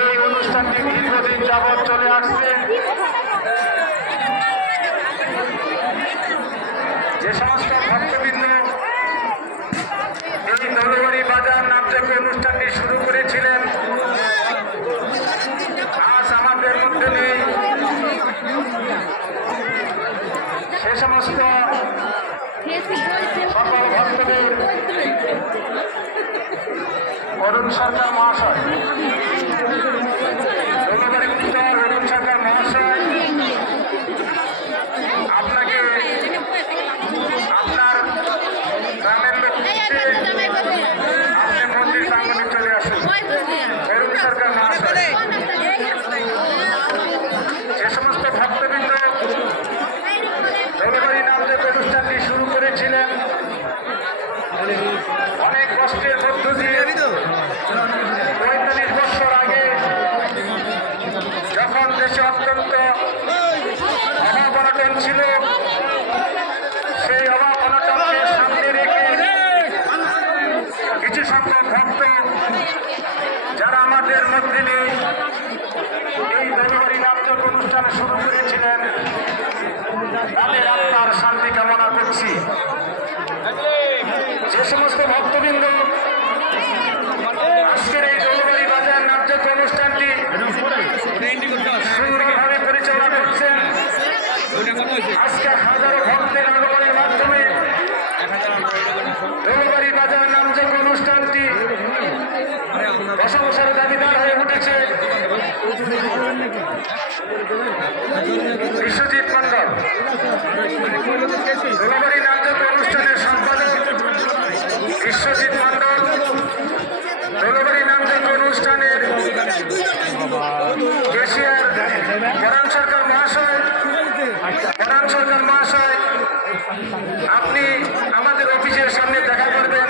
এই অনুষ্ঠানটি দীর্ঘদিন যাবৎ চলে আসছে। যে সমস্ত ভক্তবৃন্দ এই দৌড়বাড়ি বাজার নামচাপি অনুষ্ঠানটি শুরু করেছিলেন, আজ আমাদের মধ্যে নেই। সে সমস্ত সকল ভক্তদের অরুণ সরকার মহাশয় দৌড়বাড়ি উত্তর অরুণ সরকার মহাশয় আপনাকে আপনার গ্রামের লোক আপনি মন্দির প্রাঙ্গণে চলে আসুন অরুণ সরকার মহাশয় যে সমস্ত ভক্তবৃন্দ দৌড়বাড়ি নামদেব অনুষ্ঠানটি শুরু করেছিলেন অনেক আমাদের মধ্যে নেই। এই দলবাড়ি নাটক অনুষ্ঠান শুরু করেছিলেন। তাদের আত্মার শান্তি কামনা করছি। যে সমস্ত ভক্তবৃন্দ, আজকের এই দলবাড়ি বাজার নাটক অনুষ্ঠানটি সুন্দরভাবে পরিচালনা করছেন। আজকে হাজারো ভক্তের সরকার মহাশয় আপনি আমাদের অফিসের সামনে দেখা করবেন।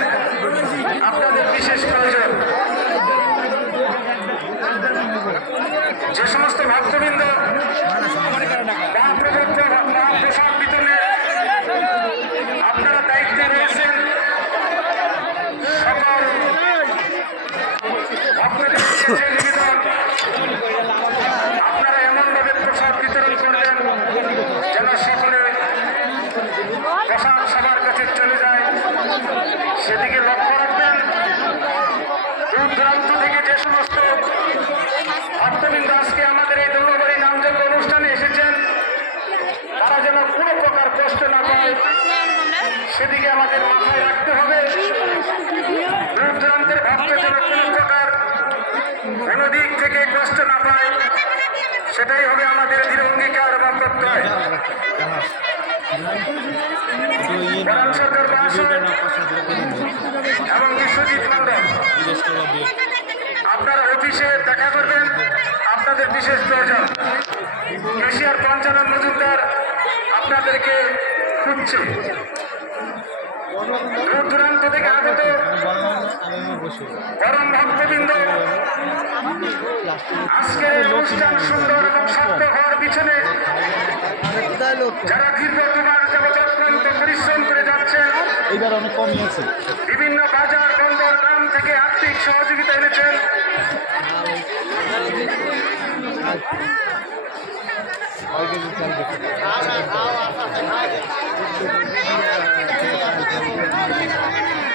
আপনাদের বিশেষ প্রয়োজন। সেটাই হবে আমাদের দৃঢ় অঙ্গীকার এবং আপনারা অফিসে দেখা করবেন, আপনাদের বিশেষ প্রয়োজন। এশিয়ার পঞ্চানন মজুমদার আপনাদেরকে খুঁজছে। দূর দূরান্ত থেকে আগত পরম ভক্তবৃন্দ, আজকের অনুষ্ঠান সুন্দর। আছে বিভিন্ন বাজার বন্দর গ্রাম থেকে আর্থিক সহযোগিতা এনেছেন। ছয় কেজি চাল দেখতে